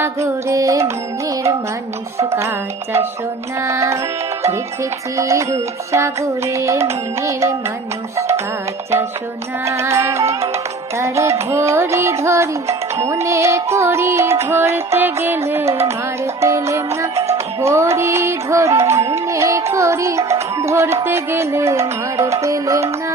রূপসাগরে মনের মানুষ কাঁচা সোনা। দেখেছি রূপ সাগরে মনের মানুষ কাঁচা সোনা। তারে ধরি ধরি, মনে করি ধরতে গেলে মার পেলেম না। ধরি ধরি, মনে করি ধরতে গেলে মার পেলেম না।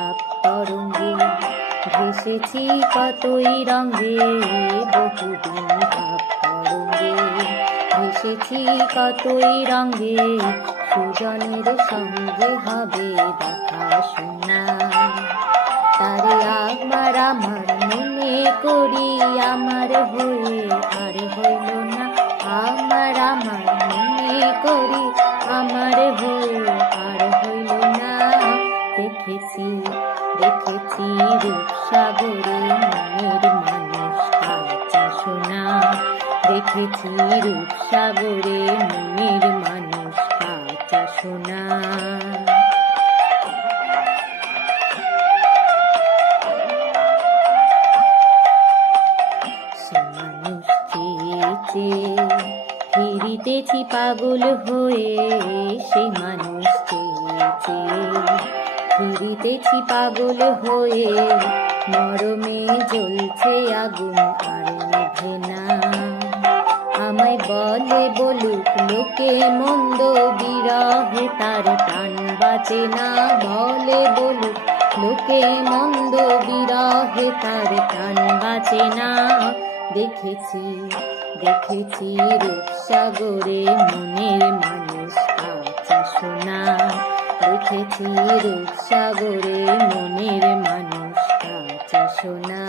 ভাব তরঙ্গে ভেসেছি কতই রঙে, বহুদিন ভাব তরঙ্গে। ভেসেছি কতই রঙে, সুজনের সঙ্গে হবে দেখা শোনা। তারে আমার আমার মনে করি, আমার হয়ে আর হইল না। আমার আমার মনে করি, আমার হয়ে দেখেছি দেখেছি রূপসাগরে মনের মানুষ। কাঁচা সোনা দেখেছি রূপসাগরে মনের মানুষ। কাঁচা সোনা ফিরিতেছি পাগল হয়ে। সেই মানুষ চেয়েছে ফিরিতেছি পাগল হয়ে। মরমে জ্বলছে আগুন, আর নিভে না। আমায় বলে বলুক, লোকে মন্দ বিরহে, তার প্রাণ বাঁচে না। বলে বলুক, লোকে মন্দ বিরহে, তার প্রাণ বাঁচে না। দেখেছি দেখেছি রূপসাগরে মনের মানুষ কাঁচা সোনা। দেখেছি রূপসাগরে মনের মানুষ কাঁচা সোনা।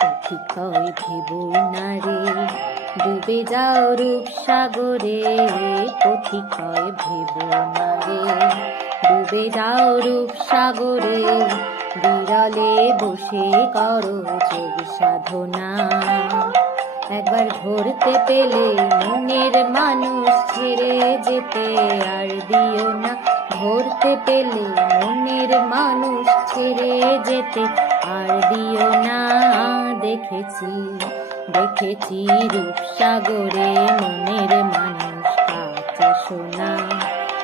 পথিকয় ভেব না ডুবে যাও রূপসাগরে পথিকয় ভেব না রে। ডুবে যাও রূপসাগরে বিরলে বসে করো যোগ সাধনা। একবার ধরতে পেলে মনের মানুষ ছেড়ে যেতে আর দিও না। ধরতে পেলে মনের মানুষ ছেড়ে যেতে আর দিও না। দেখেছি দেখেছি রূপসাগরে মনের মানুষ কাঁচা সোনা।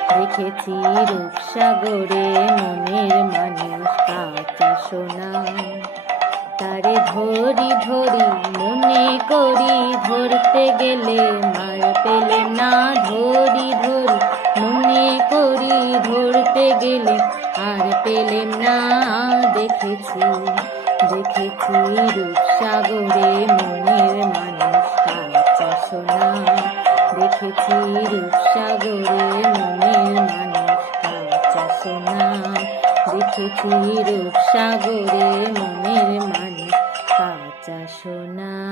দেখেছি রূপসাগরে মনের মানুষ কাঁচা সোনা। তারে ধরি ধরি মনে করি, ধরতে গেলে মার পেলে না, ধরি ধরি মনে করি, ধরতে গেলে আর পেলে না। দেখেছি দেখেছি রূপসাগরে মনের মানুষ কাঁচা সোনা দেখেছি রূপসাগরে মনের মানুষ কাঁচা সোনা দেখেছি রূপসাগরে মনের মানুষ কাঁচা সোনা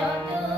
যত